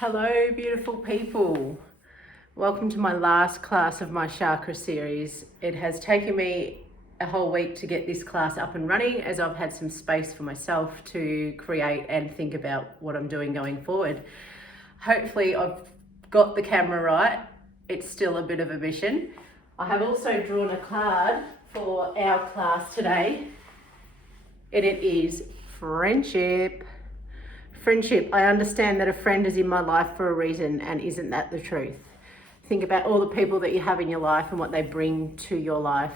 Hello, beautiful people. Welcome to my last class of my chakra series. It has taken me a whole week to get this class up and running as I've had some space for myself to create and think about what I'm doing going forward. Hopefully I've got the camera right. It's still a bit of a mission. I have also drawn a card for our class today, and it is friendship. Friendship, I understand that a friend is in my life for a reason, and isn't that the truth? Think about all the people that you have in your life and what they bring to your life.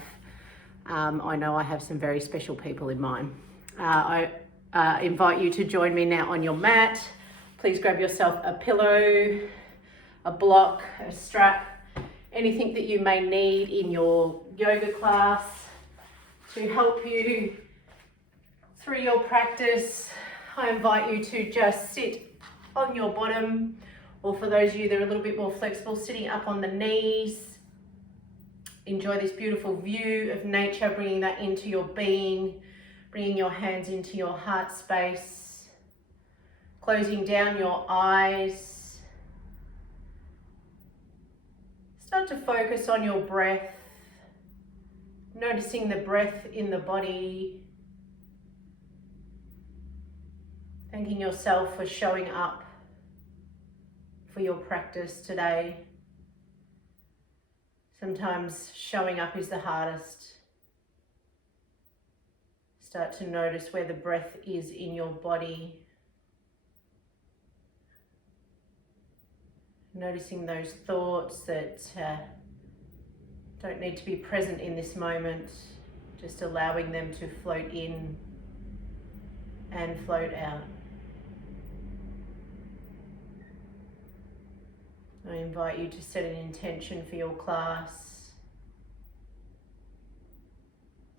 I know I have some very special people in mine. I invite you to join me now on your mat. Please grab yourself a pillow, a block, a strap, anything that you may need in your yoga class to help you through your practice. I invite you to just sit on your bottom, or for those of you that are a little bit more flexible, sitting up on the knees. Enjoy this beautiful view of nature, bringing that into your being, bringing your hands into your heart space, closing down your eyes. Start to focus on your breath, noticing the breath in the body. Thanking yourself for showing up for your practice today. Sometimes showing up is the hardest. Start to notice where the breath is in your body. Noticing those thoughts that don't need to be present in this moment, just allowing them to float in and float out. I invite you to set an intention for your class,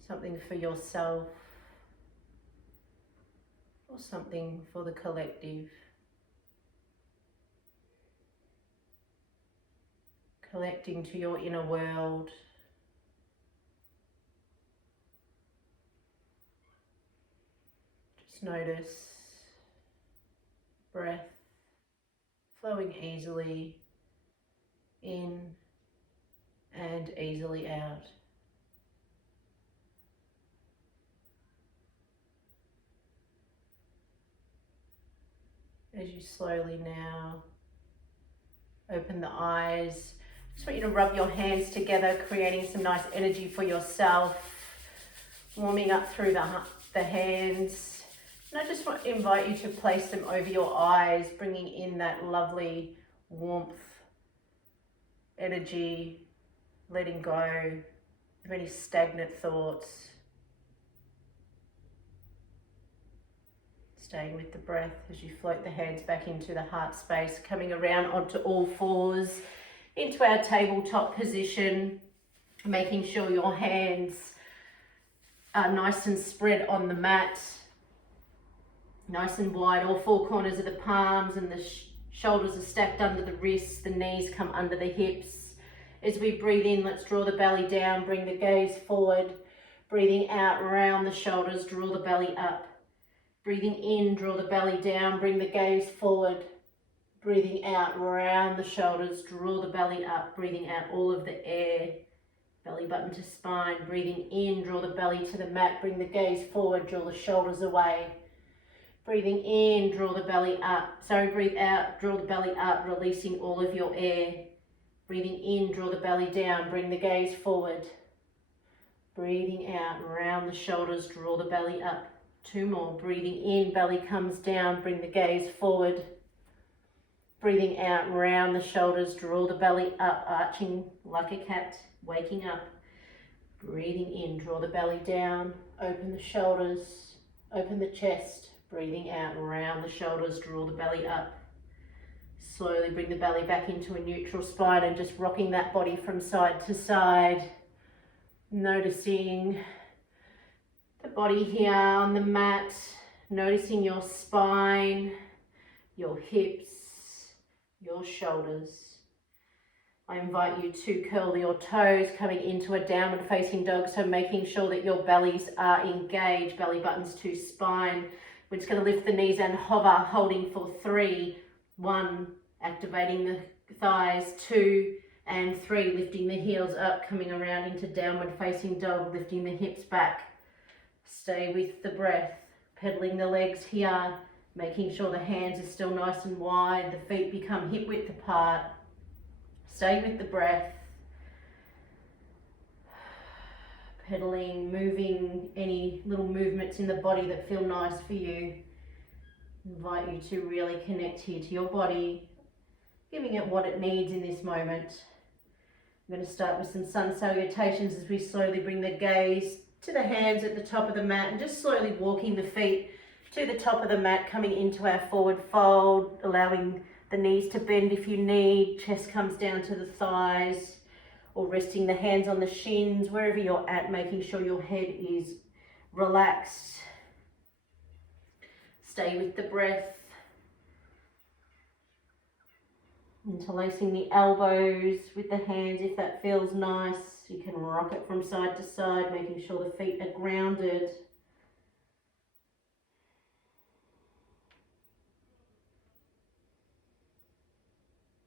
something for yourself, or something for the collective. Collecting to your inner world. Just notice breath flowing easily in and easily out. As you slowly now open the eyes, just want you to rub your hands together, creating some nice energy for yourself, warming up through the hands. And I just want to invite you to place them over your eyes, bringing in that lovely warmth, energy, letting go of any stagnant thoughts. Staying with the breath as you float the hands back into the heart space, coming around onto all fours, into our tabletop position, making sure your hands are nice and spread on the mat, nice and wide, all four corners of the palms, and the shoulders are stacked under the wrists, the knees come under the hips. As we breathe in, let's draw the belly down, bring the gaze forward. Breathing out, round the shoulders, draw the belly up. Breathing in, draw the belly down, bring the gaze forward. Breathing out, round the shoulders, draw the belly up. Breathing out all of the air, belly button to spine. Breathing in, draw the belly to the mat, bring the gaze forward, draw the shoulders away. Breathing in, draw the belly up. Breathe out, draw the belly up, releasing all of your air. Breathing in, draw the belly down, bring the gaze forward. Breathing out, round the shoulders, draw the belly up. Two more. Breathing in, belly comes down, bring the gaze forward. Breathing out, round the shoulders, draw the belly up, arching like a cat, waking up. Breathing in, draw the belly down, open the shoulders, open the chest. Breathing out, round the shoulders, draw the belly up. Slowly bring the belly back into a neutral spine and just rocking that body from side to side. Noticing the body here on the mat, noticing your spine, your hips, your shoulders. I invite you to curl your toes, coming into a downward facing dog, so making sure that your bellies are engaged, belly buttons to spine. We're just going to lift the knees and hover, holding for 3, 1, Activating the thighs, 2 and 3, lifting the heels up, coming around into downward facing dog, lifting the hips back. Stay with the breath, pedaling the legs here, making sure the hands are still nice and wide, the feet become hip width apart. Stay with the breath. Pedaling, moving any little movements in the body that feel nice for you. Invite you to really connect here to your body, giving it what it needs in this moment. I'm going to start with some sun salutations as we slowly bring the gaze to the hands at the top of the mat and just slowly walking the feet to the top of the mat, coming into our forward fold, allowing the knees to bend if you need, chest comes down to the thighs, or resting the hands on the shins, wherever you're at, making sure your head is relaxed. Stay with the breath. Interlacing the elbows with the hands if that feels nice. You can rock it from side to side, making sure the feet are grounded.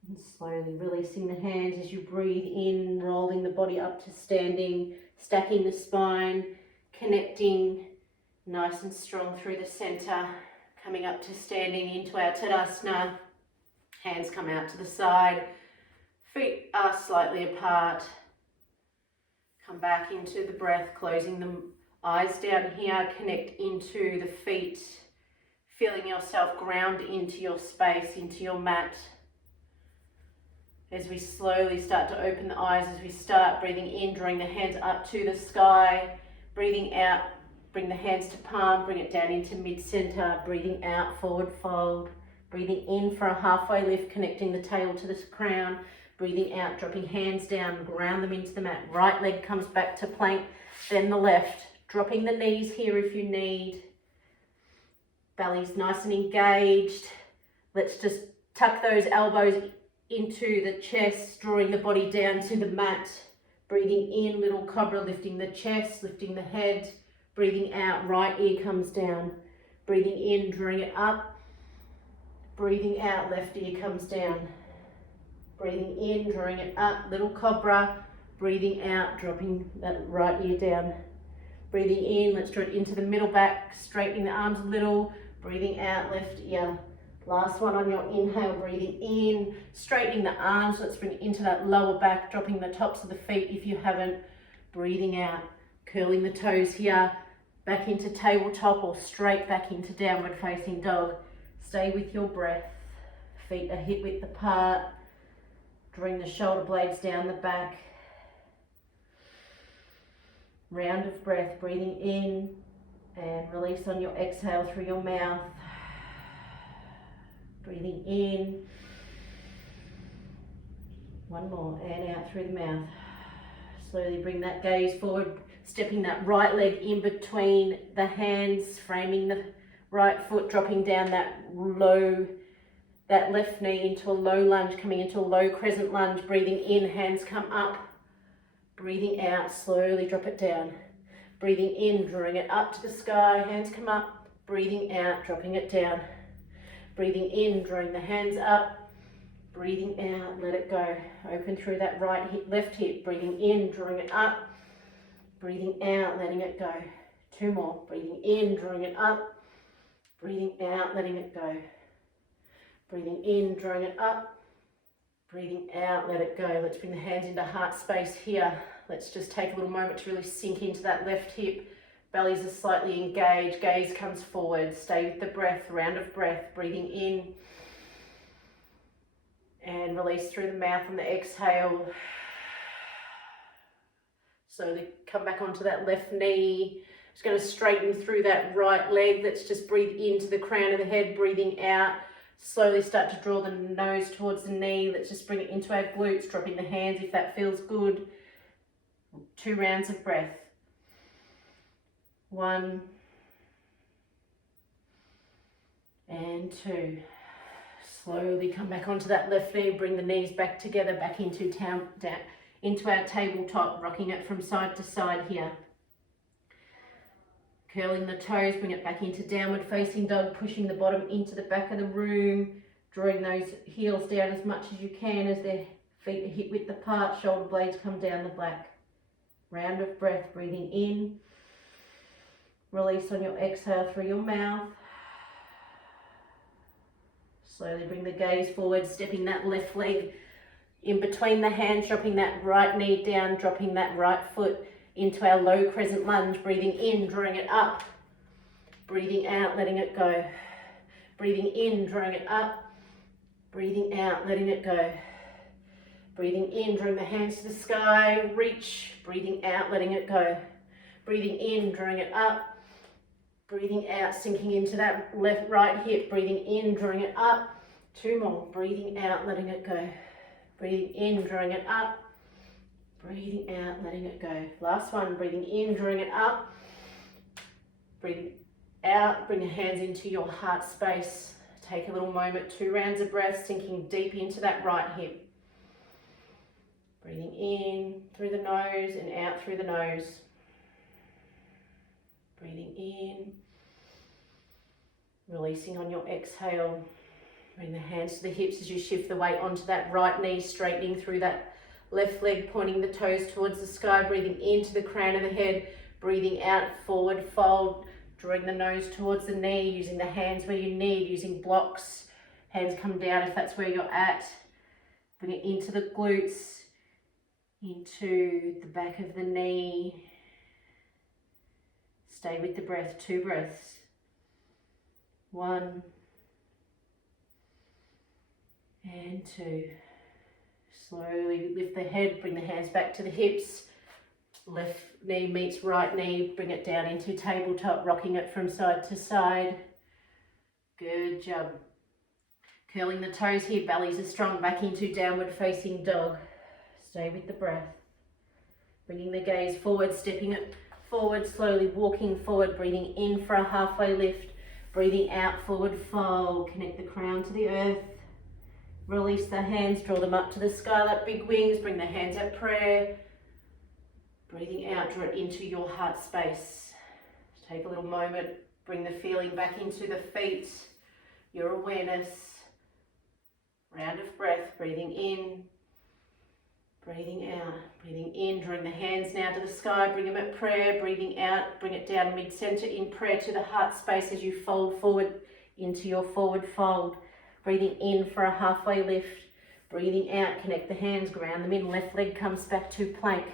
And slowly releasing the hands as you breathe in, rolling the body up to standing, stacking the spine, connecting nice and strong through the center, coming up to standing into our Tadasana. Hands come out to the side, feet are slightly apart. Come back into the breath, closing the eyes down here, connect into the feet, feeling yourself ground into your space, into your mat. As we slowly start to open the eyes, as we start breathing in, drawing the hands up to the sky, breathing out, bring the hands to palm, bring it down into mid-center, breathing out, forward fold. Breathing in for a halfway lift, connecting the tail to the crown. Breathing out, dropping hands down, ground them into the mat. Right leg comes back to plank, then the left. Dropping the knees here if you need. Belly's nice and engaged. Let's just tuck those elbows into the chest, drawing the body down to the mat. Breathing in, little cobra, lifting the chest, lifting the head. Breathing out, right ear comes down. Breathing in, drawing it up. Breathing out, left ear comes down. Breathing in, drawing it up, little cobra. Breathing out, dropping that right ear down. Breathing in, let's draw it into the middle back, straightening the arms a little. Breathing out, left ear. Last one on your inhale, breathing in, straightening the arms. Let's bring it into that lower back, dropping the tops of the feet if you haven't. Breathing out, curling the toes here, back into tabletop or straight back into downward facing dog. Stay with your breath. Feet are hip width apart. Drawing the shoulder blades down the back. Round of breath, breathing in and release on your exhale through your mouth. Breathing in. One more, and out through the mouth. Slowly bring that gaze forward, stepping that right leg in between the hands, framing the right foot, dropping down that left knee into a low lunge, coming into a low crescent lunge. Breathing in, hands come up. Breathing out, slowly drop it down. Breathing in, drawing it up to the sky, hands come up. Breathing out, dropping it down. Breathing in, drawing the hands up. Breathing out, let it go. Open through that right hip, left hip. Breathing in, drawing it up. Breathing out, letting it go. 2 more. Breathing in, drawing it up. Breathing out, letting it go. Breathing in, drawing it up. Breathing out, let it go. Let's bring the hands into heart space here. Let's just take a little moment to really sink into that left hip. Bellies are slightly engaged. Gaze comes forward. Stay with the breath, round of breath. Breathing in. And release through the mouth on the exhale. Slowly come back onto that left knee. Just going to straighten through that right leg. Let's just breathe into the crown of the head, breathing out. Slowly start to draw the nose towards the knee. Let's just bring it into our glutes, dropping the hands if that feels good. 2 rounds of breath. 1 and 2. Slowly come back onto that left knee, bring the knees back together, back into our tabletop, rocking it from side to side here. Curling the toes, bring it back into downward facing dog, pushing the bottom into the back of the room. Drawing those heels down as much as you can as their feet are hip width apart, shoulder blades come down the back. Round of breath, breathing in. Release on your exhale through your mouth. Slowly bring the gaze forward, stepping that left leg in between the hands, dropping that right knee down, dropping that right foot into our low crescent lunge. Breathing in, drawing it up. Breathing out, letting it go. Breathing in, drawing it up. Breathing out, letting it go. Breathing in, drawing the hands to the sky, reach. Breathing out, letting it go. Breathing in, drawing it up. Breathing out, sinking into that left, right hip. Breathing in, drawing it up. 2 more. Breathing out, letting it go. Breathing in, drawing it up. Breathing out, letting it go. Last one. Breathing in, drawing it up. Breathing out, bring your hands into your heart space. Take a little moment, 2 rounds of breath, sinking deep into that right hip. Breathing in through the nose and out through the nose. Breathing in. Releasing on your exhale. Bring the hands to the hips as you shift the weight onto that right knee, straightening through that left leg, pointing the toes towards the sky. Breathing into the crown of the head. Breathing out, forward fold. Drawing the nose towards the knee, using the hands where you need, using blocks. Hands come down if that's where you're at. Bring it into the glutes, into the back of the knee. Stay with the breath, 2 breaths. 1 and 2. Slowly lift the head, bring the hands back to the hips. Left knee meets right knee, bring it down into tabletop, rocking it from side to side. Good job. Curling the toes here, bellies are strong, back into downward facing dog. Stay with the breath. Bringing the gaze forward, stepping it forward, slowly walking forward, breathing in for a halfway lift, breathing out, forward fold. Connect the crown to the earth. Release the hands, draw them up to the sky like big wings, bring the hands at prayer. Breathing out, draw it into your heart space. Take a little moment, bring the feeling back into the feet, your awareness. Round of breath, breathing in, breathing out. Breathing in, drawing the hands now to the sky, bring them at prayer. Breathing out, bring it down mid-center in prayer to the heart space as you fold forward into your forward fold. Breathing in for a halfway lift. Breathing out, connect the hands, ground them in. Left leg comes back to plank.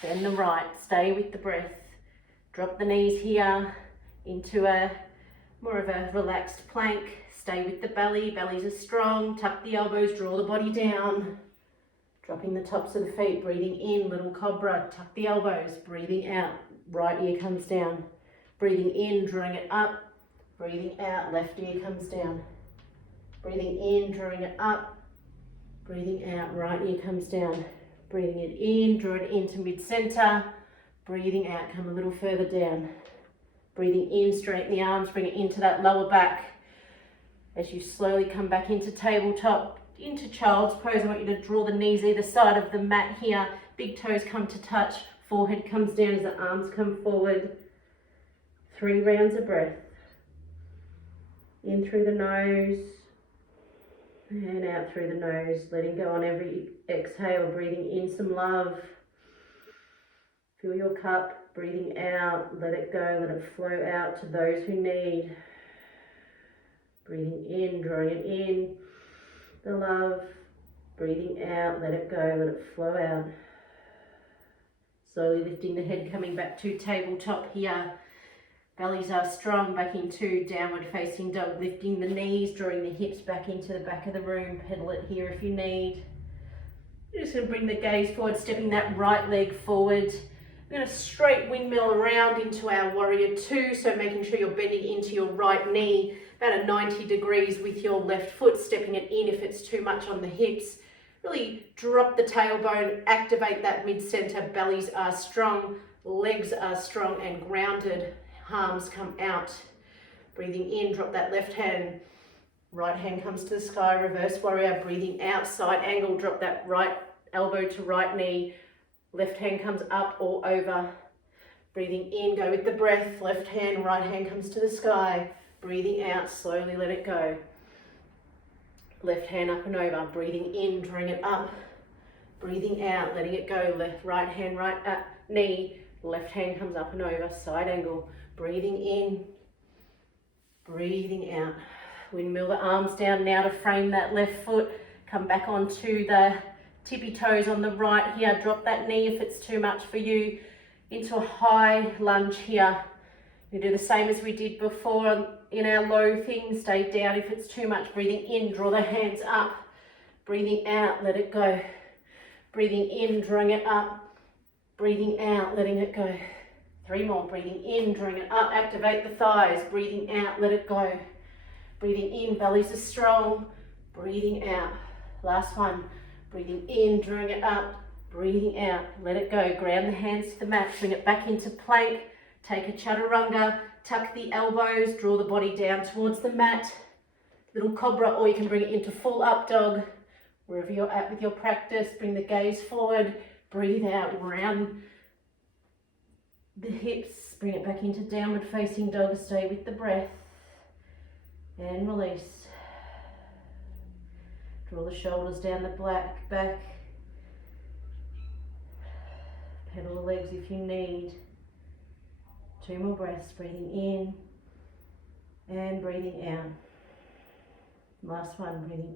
Then the right, stay with the breath. Drop the knees here into a more of a relaxed plank. Stay with the belly, bellies are strong. Tuck the elbows, draw the body down. Dropping the tops of the feet, breathing in, little cobra. Tuck the elbows, breathing out. Right ear comes down. Breathing in, drawing it up. Breathing out, left ear comes down. Breathing in, drawing it up. Breathing out, right ear comes down. Breathing it in, draw it into mid-center. Breathing out, come a little further down. Breathing in, straighten the arms, bring it into that lower back. As you slowly come back into tabletop, into child's pose, I want you to draw the knees either side of the mat here. Big toes come to touch, forehead comes down as the arms come forward. 3 rounds of breath. In through the nose. And out through the nose, letting go on every exhale, breathing in some love. Fill your cup, breathing out, let it go, let it flow out to those who need. Breathing in, drawing it in, the love. Breathing out, let it go, let it flow out. Slowly lifting the head, coming back to tabletop here. Bellies are strong, back into downward facing dog, lifting the knees, drawing the hips back into the back of the room. Pedal it here if you need. You're just going to bring the gaze forward, stepping that right leg forward. We're going to straight windmill around into our warrior 2, so making sure you're bending into your right knee, about a 90 degrees with your left foot, stepping it in if it's too much on the hips. Really drop the tailbone, activate that mid-center. Bellies are strong, legs are strong and grounded. Arms come out. Breathing in, drop that left hand. Right hand comes to the sky, reverse warrior. Breathing out, side angle, drop that right elbow to right knee. Left hand comes up or over. Breathing in, go with the breath. Left hand, right hand comes to the sky. Breathing out, slowly let it go. Left hand up and over, breathing in, drawing it up, breathing out, letting it go. Left, right hand, right knee, left hand comes up and over, side angle, breathing in, breathing out. Windmill the arms down now to frame that left foot. Come back onto the tippy toes on the right here. Drop that knee if it's too much for you. Into a high lunge here. We do the same as we did before in our low thing. Stay down if it's too much. Breathing in, draw the hands up. Breathing out, let it go. Breathing in, drawing it up. Breathing out, letting it go. 3 more. Breathing in, drawing it up. Activate the thighs. Breathing out, let it go. Breathing in, bellies are strong. Breathing out. Last one. Breathing in, drawing it up. Breathing out, let it go. Ground the hands to the mat. Bring it back into plank. Take a chaturanga. Tuck the elbows. Draw the body down towards the mat. Little cobra, or you can bring it into full up dog. Wherever you're at with your practice, bring the gaze forward. Breathe out, round the hips. Bring it back into downward facing dog. Stay with the breath. And release. Draw the shoulders down the back. Pedal the legs if you need. 2 more breaths. Breathing in and breathing out. Last one. Breathing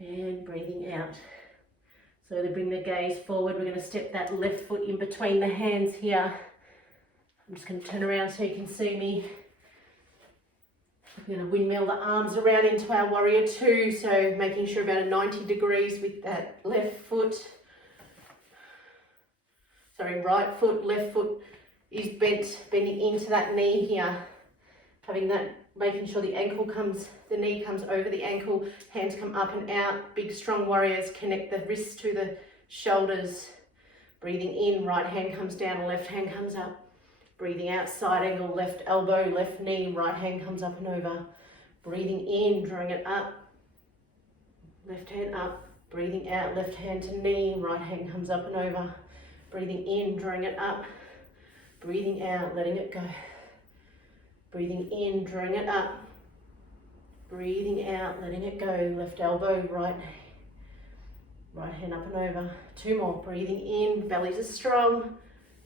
in and breathing out. So to bring the gaze forward, we're going to step that left foot in between the hands here. I'm just going to turn around so you can see me. We're going to windmill the arms around into our warrior 2, so making sure about a 90 degrees with that left foot. Sorry, right foot, left foot is bent, bending into that knee here. Having that, making sure the knee comes over the ankle, hands come up and out. Big strong warriors, connect the wrists to the shoulders. Breathing in, right hand comes down, left hand comes up. Breathing out, side angle, left elbow, left knee, right hand comes up and over. Breathing in, drawing it up. Left hand up. Breathing out, left hand to knee, right hand comes up and over. Breathing in, drawing it up. Breathing out, letting it go. Breathing in, drawing it up. Breathing out, letting it go. Left elbow, right knee. Right hand up and over. 2 more. Breathing in, bellies are strong.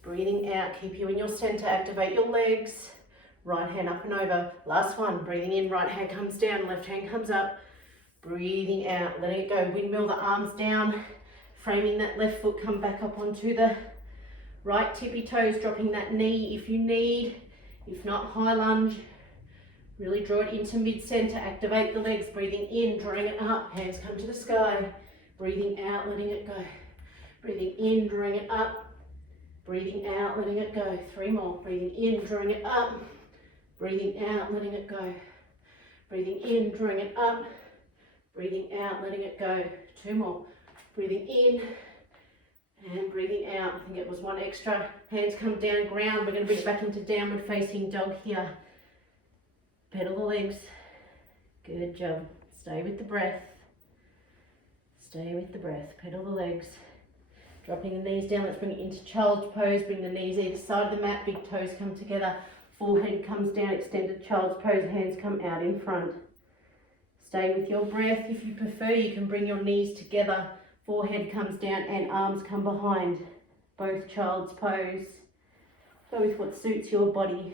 Breathing out, keep you in your center, activate your legs. Right hand up and over. Last one. Breathing in, right hand comes down, left hand comes up. Breathing out, letting it go. Windmill the arms down. Framing that left foot, come back up onto the right tippy toes, dropping that knee if you need. If not, high lunge. Really draw it into mid-center, activate the legs. Breathing in, drawing it up, hands come to the sky. Breathing out, letting it go. Breathing in, drawing it up. Breathing out, letting it go. 3 more. Breathing in, drawing it up. Breathing out, letting it go. Breathing in, drawing it up. Breathing out, letting it go. 2 more. Breathing in and breathing out. I think it was 1 extra. Hands come down, ground. We're going to bring it back into downward facing dog here. Pedal the legs. Good job. Stay with the breath. Stay with the breath. Pedal the legs. Dropping the knees down. Let's bring it into child's pose. Bring the knees either side of the mat. Big toes come together. Forehead comes down. Extended child's pose. Hands come out in front. Stay with your breath. If you prefer, you can bring your knees together. Forehead comes down and arms come behind. Both child's pose. Go with what suits your body.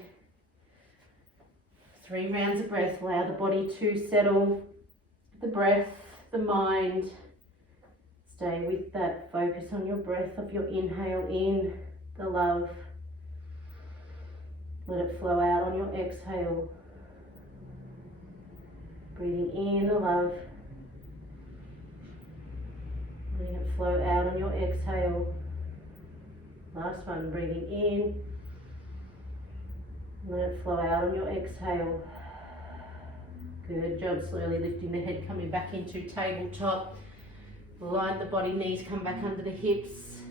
3 rounds of breath. Allow the body to settle. The breath, the mind. Stay with that. Focus on your breath of your inhale in, the love. Let it flow out on your exhale. Breathing in the love. Letting it flow out on your exhale. Last one. Breathing in. Let it flow out on your exhale. Good job. Slowly lifting the head, coming back into tabletop. Line the body, knees come back under the hips.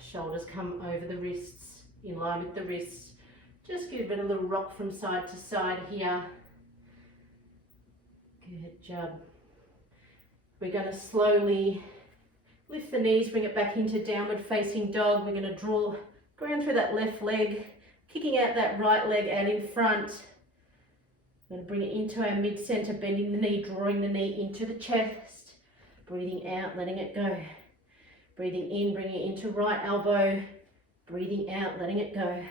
Shoulders come over the wrists, in line with the wrists. Just give it a little rock from side to side here. Good job. We're going to slowly lift the knees, bring it back into downward facing dog. We're going to draw ground through that left leg, kicking out that right leg out in front. We're going to bring it into our mid-center, bending the knee, drawing the knee into the chest. Breathing out, letting it go. Breathing in, bringing it into right elbow. Breathing out, letting it go.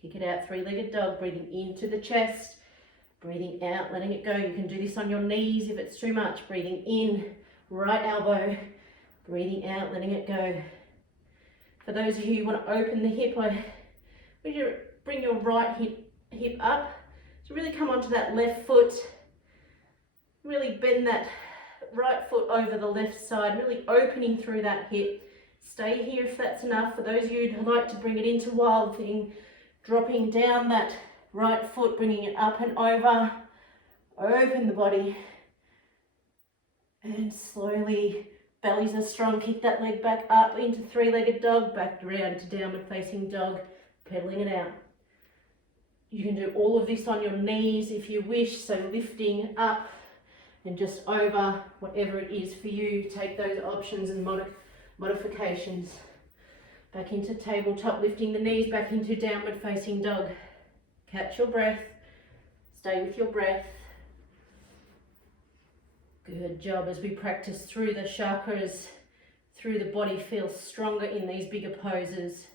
Kick it out, three-legged dog. Breathing into the chest. Breathing out, letting it go. You can do this on your knees if it's too much. Breathing in, right elbow. Breathing out, letting it go. For those of you who want to open the hip, I want you to bring your right hip up. So really come onto that left foot. Really bend that right foot over the left side, really opening through that hip. Stay here if that's enough. For those of you who'd like to bring it into Wild Thing, dropping down that right foot, bringing it up and over. Open the body. And slowly, bellies are strong, kick that leg back up into three-legged dog, back around to downward facing dog, pedaling it out. You can do all of this on your knees if you wish, so lifting up and just over, whatever it is for you. Take those options and modifications. Back into tabletop, lifting the knees back into downward facing dog. Catch your breath, stay with your breath. Good job as we practice through the chakras, through the body, feel stronger in these bigger poses.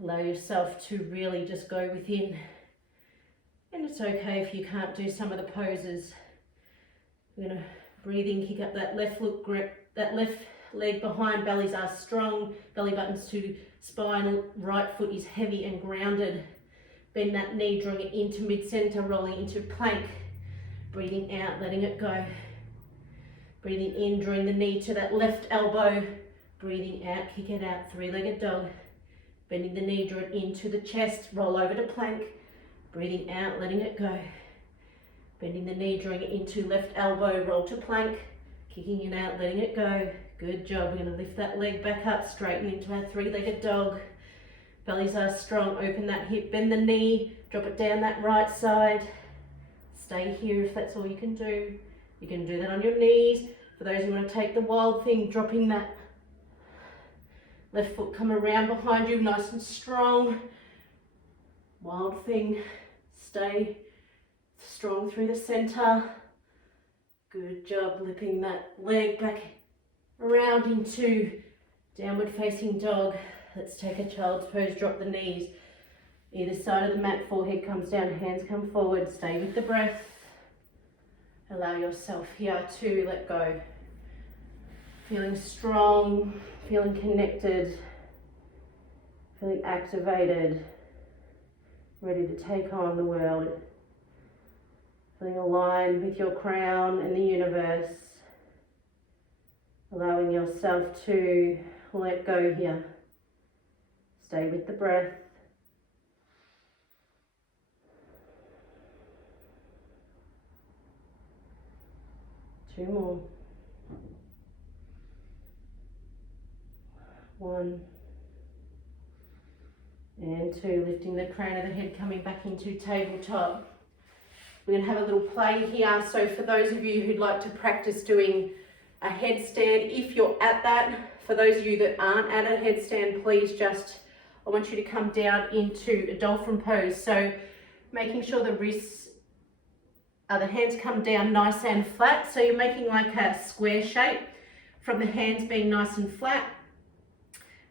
Allow yourself to really just go within. And it's okay if you can't do some of the poses. We're going to breathe in, kick up that left foot, grip that left leg behind, bellies are strong, belly buttons to spine, right foot is heavy and grounded. Bend that knee, drawing it into mid-center, rolling into plank. Breathing out, letting it go. Breathing in, drawing the knee to that left elbow. Breathing out, kick it out, three-legged dog. Bending the knee, draw it into the chest, roll over to plank. Breathing out, letting it go. Bending the knee, drawing it into left elbow, roll to plank. Kicking it out, letting it go. Good job. We're going to lift that leg back up, straighten into our three-legged dog. Bellies are strong, open that hip, bend the knee, drop it down that right side. Stay here if that's all you can do. You can do that on your knees. For those who want to take the Wild Thing, dropping that left foot, come around behind you, nice and strong. Wild Thing, stay strong through the center. Good job, lifting that leg back around into downward facing dog. Let's take a child's pose, drop the knees. Either side of the mat, forehead comes down, hands come forward. Stay with the breath. Allow yourself here to let go. Feeling strong, feeling connected, feeling activated, ready to take on the world. Feeling aligned with your crown and the universe. Allowing yourself to let go here. Stay with the breath. Two more. One. And two. Lifting the crown of the head, coming back into tabletop. We're going to have a little play here. So for those of you who'd like to practice doing a headstand, if you're at that, for those of you that aren't at a headstand, please just, I want you to come down into a dolphin pose. So making sure the wrists, the hands come down nice and flat. So you're making like a square shape from the hands being nice and flat,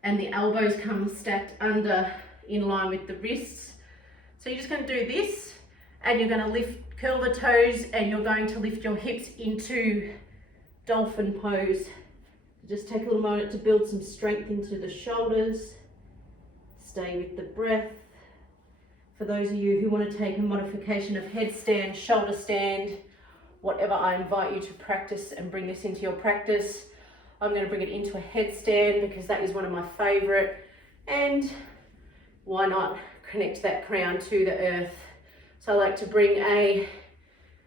and the elbows come stacked under in line with the wrists. So you're just going to do this, and you're going to curl the toes, and you're going to lift your hips into dolphin pose. Just take a little moment to build some strength into the shoulders. Stay with the breath. For those of you who want to take a modification of headstand, shoulder stand, whatever, I invite you to practice and bring this into your practice. I'm going to bring it into a headstand because that is one of my favorite, and why not connect that crown to the earth. So I like to bring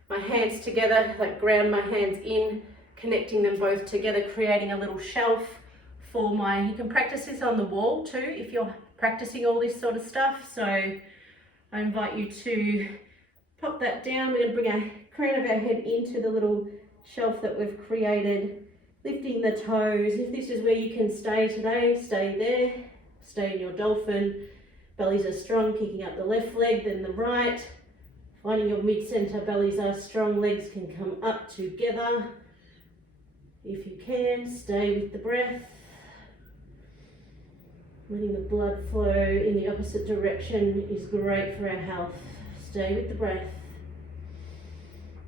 my hands together, like ground my hands in, connecting them both together, creating a little shelf for you can practice this on the wall too if you're practicing all this sort of stuff. So I invite you to pop that down. We're going to bring our crown of our head into the little shelf that we've created, lifting the toes. If this is where you can stay today, stay there. Stay in your dolphin. Bellies are strong, kicking up the left leg, then the right. Finding your mid-center bellies are strong, legs can come up together. If you can, stay with the breath. Letting the blood flow in the opposite direction is great for our health. Stay with the breath.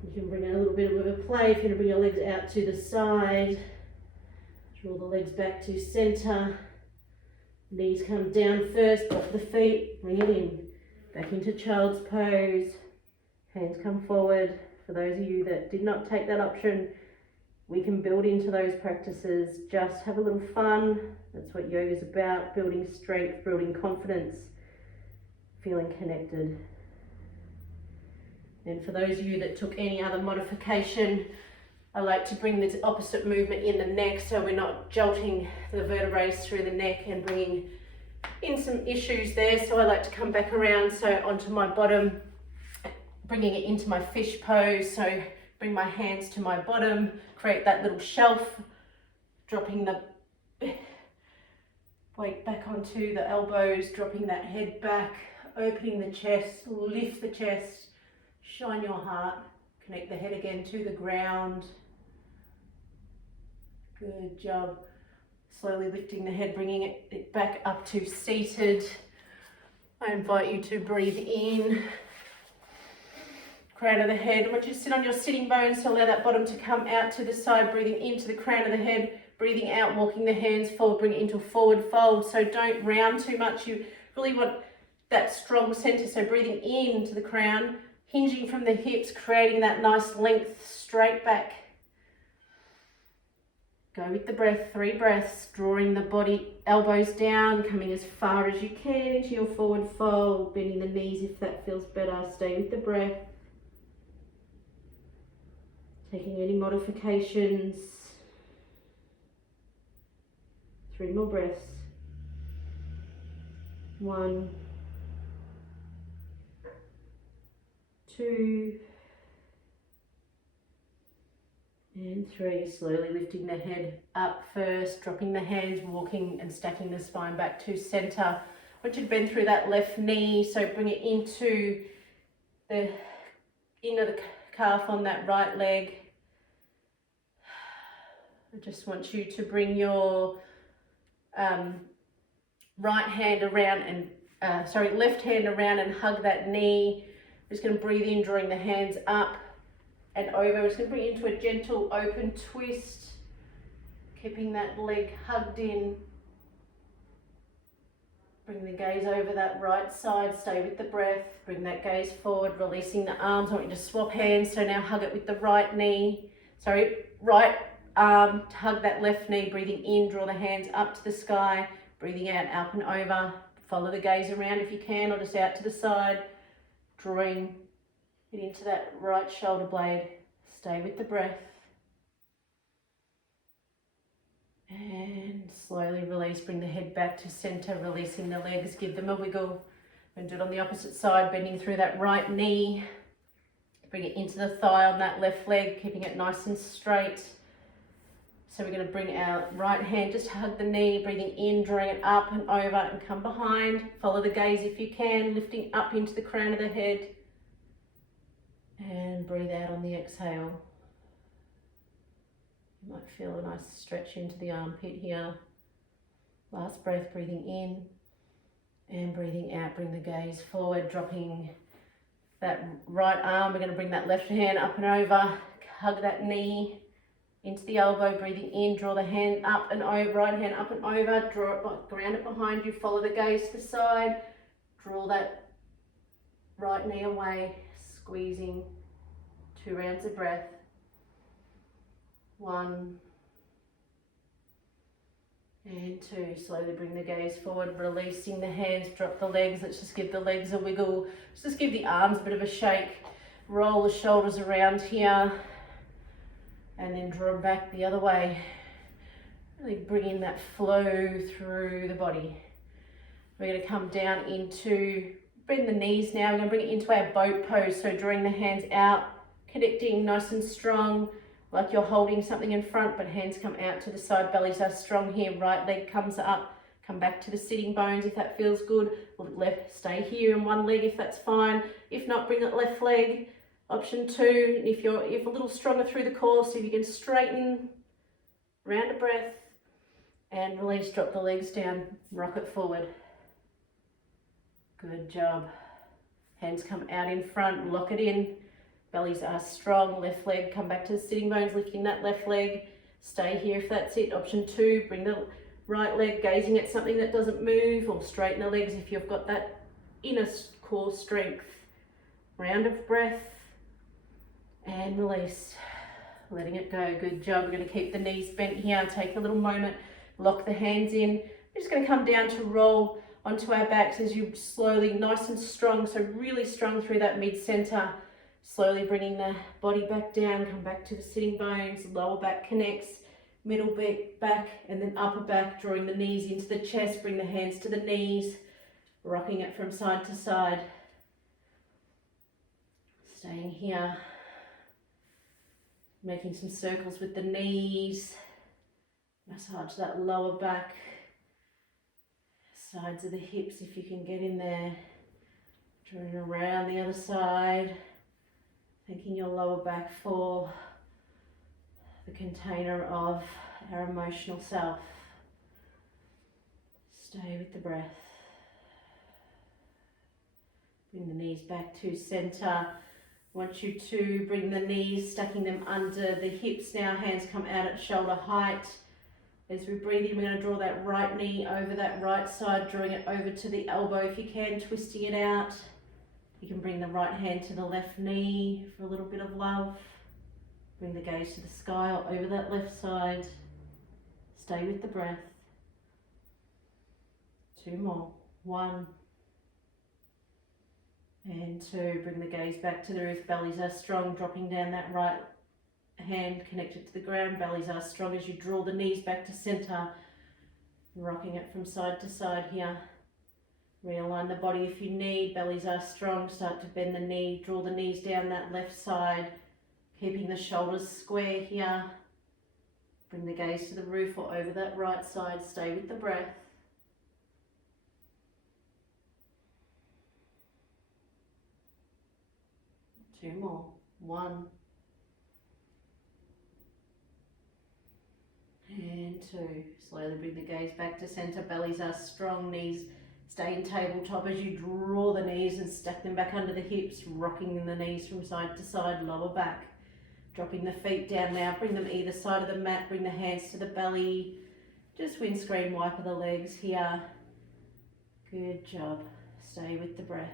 You can bring a little bit of a play if you're going to bring your legs out to the side. Draw the legs back to center. Knees come down first, drop the feet, bring it in. Back into child's pose. Hands come forward. For those of you that did not take that option, we can build into those practices. Just have a little fun. That's what yoga is about, building strength, building confidence, feeling connected. And for those of you that took any other modification, I like to bring this opposite movement in the neck so we're not jolting the vertebrae through the neck and bringing in some issues there. So I like to come back around, so onto my bottom, bringing it into my fish pose. So bring my hands to my bottom, create that little shelf, dropping the weight back onto the elbows, dropping that head back, opening the chest, lift the chest, shine your heart, connect the head again to the ground. Good job. Slowly lifting the head, bringing it back up to seated. I invite you to breathe in. Crown of the head. I want you to sit on your sitting bones, so allow that bottom to come out to the side, breathing into the crown of the head, breathing out, walking the hands forward, bring it into a forward fold. So don't round too much. You really want that strong center. So breathing into the crown, hinging from the hips, creating that nice length straight back. Go with the breath, 3 breaths, drawing the body, elbows down, coming as far as you can into your forward fold, bending the knees if that feels better. Stay with the breath. Taking any modifications. 3 more breaths. 1, 2, and 3. Slowly lifting the head up first, dropping the hands, walking and stacking the spine back to center. I want you to bend through that left knee, so bring it into the inner the calf on that right leg. I just want you to bring your left hand around and hug that knee. I'm just going to breathe in, drawing the hands up and over. We're just going to bring it into a gentle open twist, keeping that leg hugged in. Bring the gaze over that right side, stay with the breath, bring that gaze forward, releasing the arms. I want you to swap hands, so now hug it with the right arm, hug that left knee, breathing in, draw the hands up to the sky, breathing out, up and over. Follow the gaze around if you can, or just out to the side, drawing it into that right shoulder blade. Stay with the breath. And slowly release, bring the head back to center, releasing the legs, give them a wiggle. And do it on the opposite side, bending through that right knee. Bring it into the thigh on that left leg, keeping it nice and straight. So we're going to bring our right hand, just hug the knee, breathing in, drawing it up and over and come behind. Follow the gaze if you can, lifting up into the crown of the head. And breathe out on the exhale. You might feel a nice stretch into the armpit here. Last breath, breathing in and breathing out. Bring the gaze forward, dropping that right arm. We're going to bring that left hand up and over, hug that knee into the elbow, breathing in, draw the hand up and over, right hand up and over, draw it, ground it behind you, follow the gaze to the side, draw that right knee away, squeezing. 2 rounds of breath. 1 and 2. Slowly bring the gaze forward, releasing the hands, drop the legs. Let's just give the legs a wiggle. Let's just give the arms a bit of a shake. Roll the shoulders around here and then draw them back the other way. Really bring in that flow through the body. We're going to come down into, bend the knees now. We're going to bring it into our boat pose. So drawing the hands out, connecting nice and strong, like you're holding something in front, but hands come out to the side, bellies are strong here, right leg comes up, Come back to the sitting bones if that feels good. Or left, stay here in one leg if that's fine. If not, bring that left leg. Option 2, and if you're a little stronger through the core, so if you can straighten, round a breath, and release, drop the legs down, rock it forward. Good job. Hands come out in front, lock it in. Bellies are strong, left leg, come back to the sitting bones, lifting that left leg. Stay here if that's it. Option 2, bring the right leg gazing at something that doesn't move, or straighten the legs if you've got that inner core strength. Round of breath and release, letting it go. Good job. We're going to keep the knees bent here. Take a little moment, lock the hands in. We're just going to come down to roll onto our backs as you slowly, nice and strong, so really strong through that mid-center. Slowly bringing the body back down, come back to the sitting bones, lower back connects, middle back, and then upper back, drawing the knees into the chest. Bring the hands to the knees, rocking it from side to side. Staying here, making some circles with the knees. Massage that lower back, sides of the hips if you can get in there. Drawing around the other side. Thanking your lower back for the container of our emotional self. Stay with the breath. Bring the knees back to center. I want you to bring the knees, stacking them under the hips now. Hands come out at shoulder height. As we breathe in, we're going to draw that right knee over that right side, drawing it over to the elbow if you can, twisting it out. You can bring the right hand to the left knee for a little bit of love. Bring the gaze to the sky or over that left side. Stay with the breath. 2 more. 1 and 2. Bring the gaze back to the roof. Bellies are strong, dropping down that right hand connected to the ground. Bellies are strong as you draw the knees back to center. Rocking it from side to side here. Realign the body if you need. Bellies are strong. Start to bend the knee. Draw the knees down that left side. Keeping the shoulders square here. Bring the gaze to the roof or over that right side. Stay with the breath. 2 more. 1 and 2. Slowly bring the gaze back to center. Bellies are strong. Knees stay in tabletop as you draw the knees and stack them back under the hips, rocking the knees from side to side, lower back. Dropping the feet down now. Bring them either side of the mat. Bring the hands to the belly. Just windscreen wiper the legs here. Good job. Stay with the breath.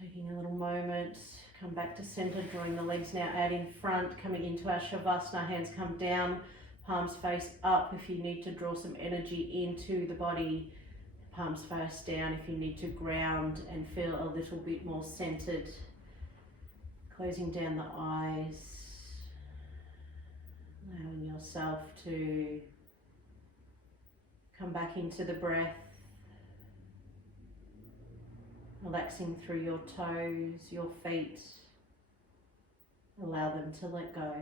Taking a little moment, come back to center, drawing the legs now out in front, coming into our Shavasana. Hands come down, palms face up if you need to draw some energy into the body. Palms face down if you need to ground and feel a little bit more centered. Closing down the eyes, allowing yourself to come back into the breath. Relaxing through your toes, your feet. Allow them to let go.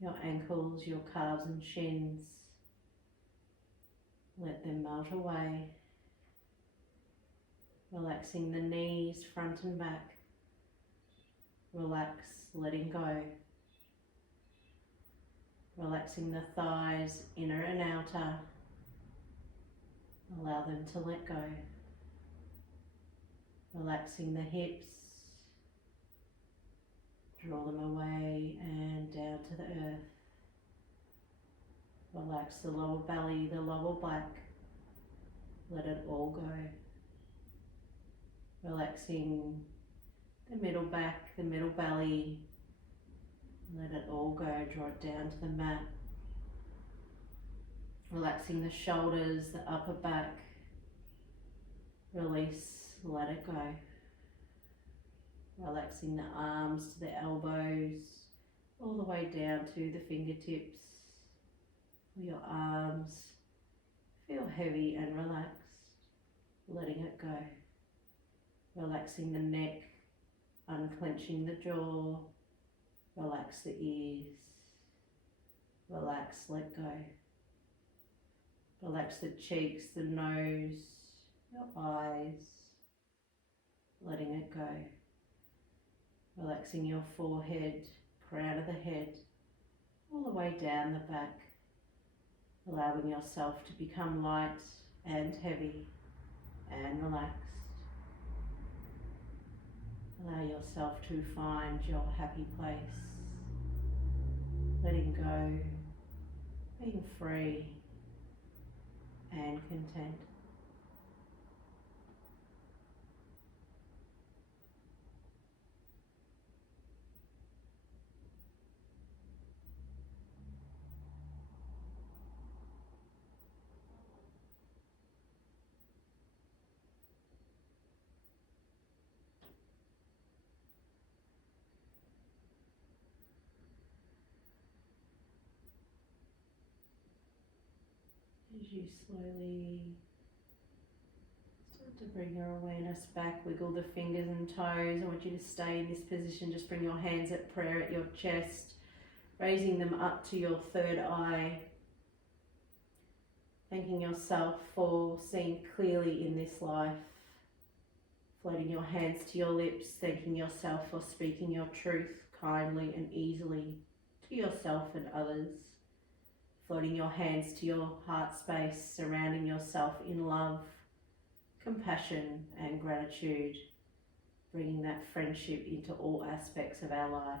Your ankles, your calves and shins. Let them melt away. Relaxing the knees, front and back. Relax, letting go. Relaxing the thighs, inner and outer. Allow them to let go. Relaxing the hips, draw them away and down to the earth. Relax the lower belly, the lower back, let it all go. Relaxing the middle back, the middle belly, let it all go, draw it down to the mat. Relaxing the shoulders, the upper back, release. Let it go. Relaxing the arms to the elbows, all the way down to the fingertips. Your arms feel heavy and relaxed. Letting it go. Relaxing the neck, unclenching the jaw. Relax the ears. Relax, let go. Relax the cheeks, the nose, your eyes, letting it go. Relaxing your forehead, crown of the head, all the way down the back. Allowing yourself to become light and heavy and relaxed. Allow yourself to find your happy place. Letting go, being free and content. As you slowly start to bring your awareness back, wiggle the fingers and toes. I want you to stay in this position. Just bring your hands at prayer at your chest, raising them up to your third eye. Thanking yourself for seeing clearly in this life. Floating your hands to your lips, thanking yourself for speaking your truth kindly and easily to yourself and others. Floating your hands to your heart space, surrounding yourself in love, compassion and gratitude, bringing that friendship into all aspects of our life.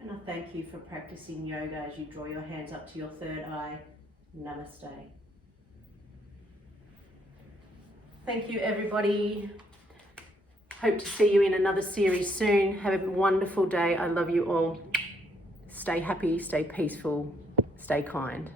And I thank you for practicing yoga as you draw your hands up to your third eye. Namaste. Thank you, everybody. Hope to see you in another series soon. Have a wonderful day. I love you all. Stay happy, stay peaceful, stay kind.